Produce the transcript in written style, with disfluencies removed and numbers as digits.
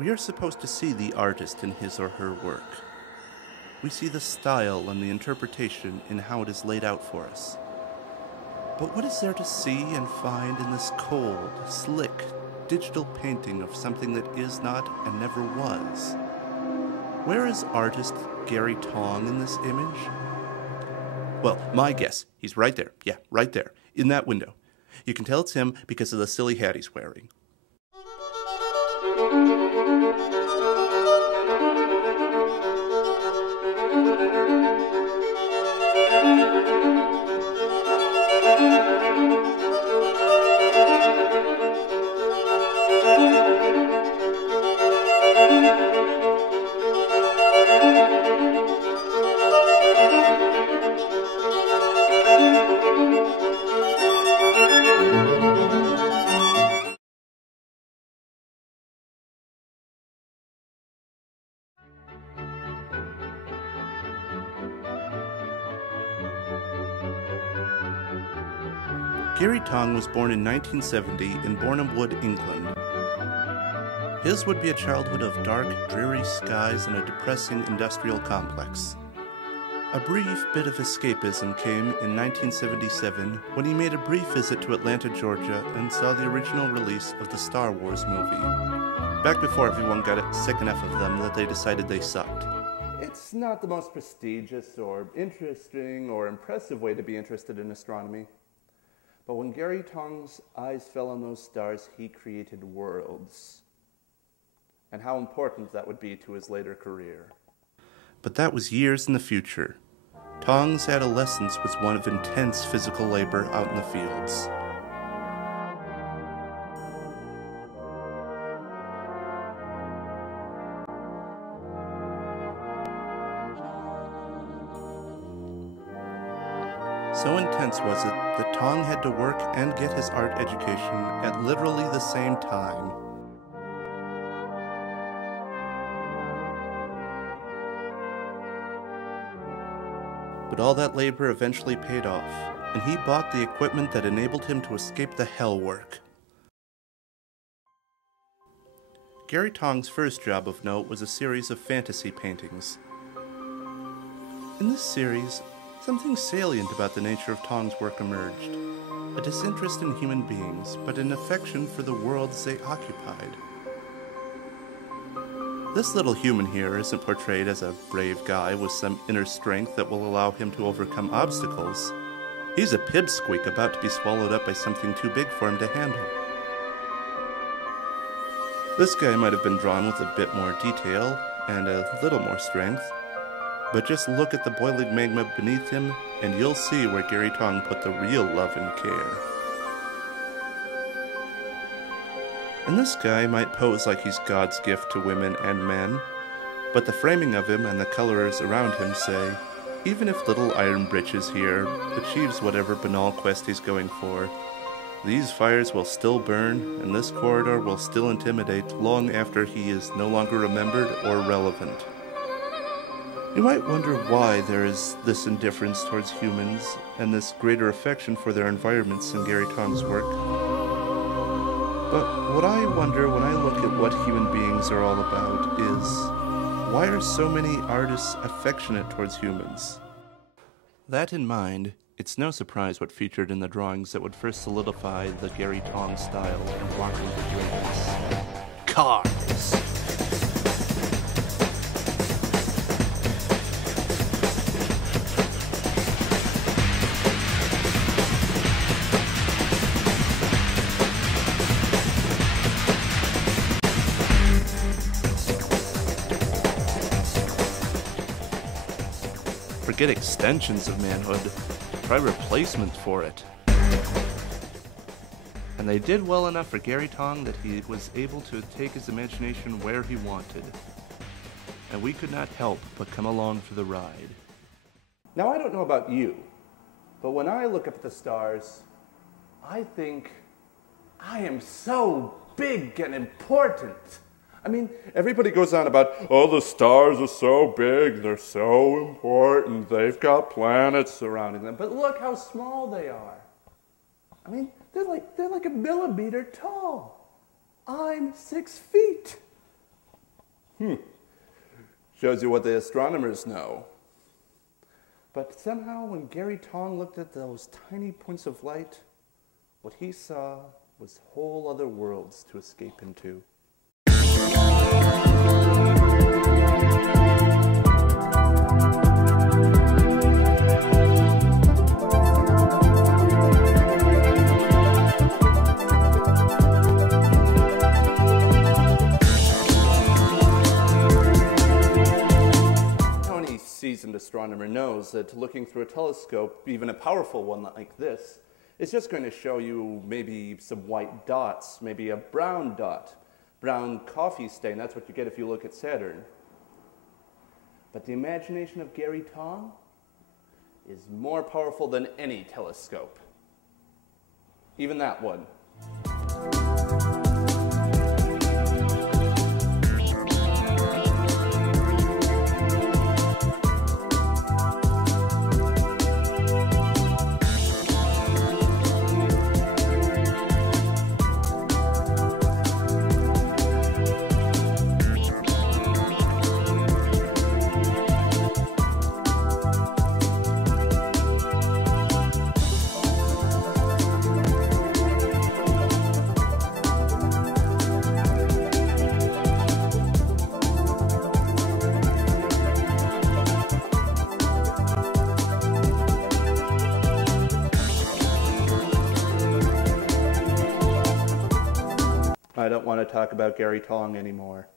We are supposed to see the artist in his or her work. We see the style and the interpretation in how it is laid out for us. But what is there to see and find in this cold, slick, digital painting of something that is not and never was? Where is artist Gary Tonge in this image? Well, my guess, he's right there. Yeah, right there, in that window. You can tell it's him because of the silly hat he's wearing. Gary Tonge was born in 1970 in Bornham Wood, England. His would be a childhood of dark, dreary skies and a depressing industrial complex. A brief bit of escapism came in 1977 when he made a brief visit to Atlanta, Georgia, and saw the original release of the Star Wars movie, back before everyone got sick enough of them that they decided they sucked. It's not the most prestigious or interesting or impressive way to be interested in astronomy. But when Gary Tonge's eyes fell on those stars, he created worlds. And how important that would be to his later career. But that was years in the future. Tonge's adolescence was one of intense physical labor out in the fields. So intense was it that Tonge had to work and get his art education at literally the same time. But all that labor eventually paid off, and he bought the equipment that enabled him to escape the hell work. Gary Tonge's first job of note was a series of fantasy paintings. In this series, something salient about the nature of Tonge's work emerged. A disinterest in human beings, but an affection for the worlds they occupied. This little human here isn't portrayed as a brave guy with some inner strength that will allow him to overcome obstacles. He's a pipsqueak about to be swallowed up by something too big for him to handle. This guy might have been drawn with a bit more detail and a little more strength, but just look at the boiling magma beneath him, and you'll see where Gary Tonge put the real love and care. And this guy might pose like he's God's gift to women and men, but the framing of him and the colorers around him say, even if little Iron Britches here achieves whatever banal quest he's going for, these fires will still burn, and this corridor will still intimidate long after he is no longer remembered or relevant. You might wonder why there is this indifference towards humans and this greater affection for their environments in Gary Tonge's work. But what I wonder when I look at what human beings are all about is, why are so many artists affectionate towards humans? That in mind, it's no surprise what featured in the drawings that would first solidify the Gary Tonge style and rock into greatness. Cars! Forget extensions of manhood, try replacements for it. And they did well enough for Gary Tonge that he was able to take his imagination where he wanted. And we could not help but come along for the ride. Now I don't know about you, but when I look up at the stars, I think I am so big and important. I mean, everybody goes on about, oh, the stars are so big, they're so important, they've got planets surrounding them. But look how small they are. I mean, they're like a millimeter tall. I'm 6 feet. Shows you what the astronomers know. But somehow when Gary Tonge looked at those tiny points of light, what he saw was whole other worlds to escape into. Seasoned astronomer knows that looking through a telescope, even a powerful one like this, is just going to show you maybe some white dots, maybe a brown dot, brown coffee stain. That's what you get if you look at Saturn. But the imagination of Gary Tonge is more powerful than any telescope. Even that one. I don't want to talk about Gary Tonge anymore.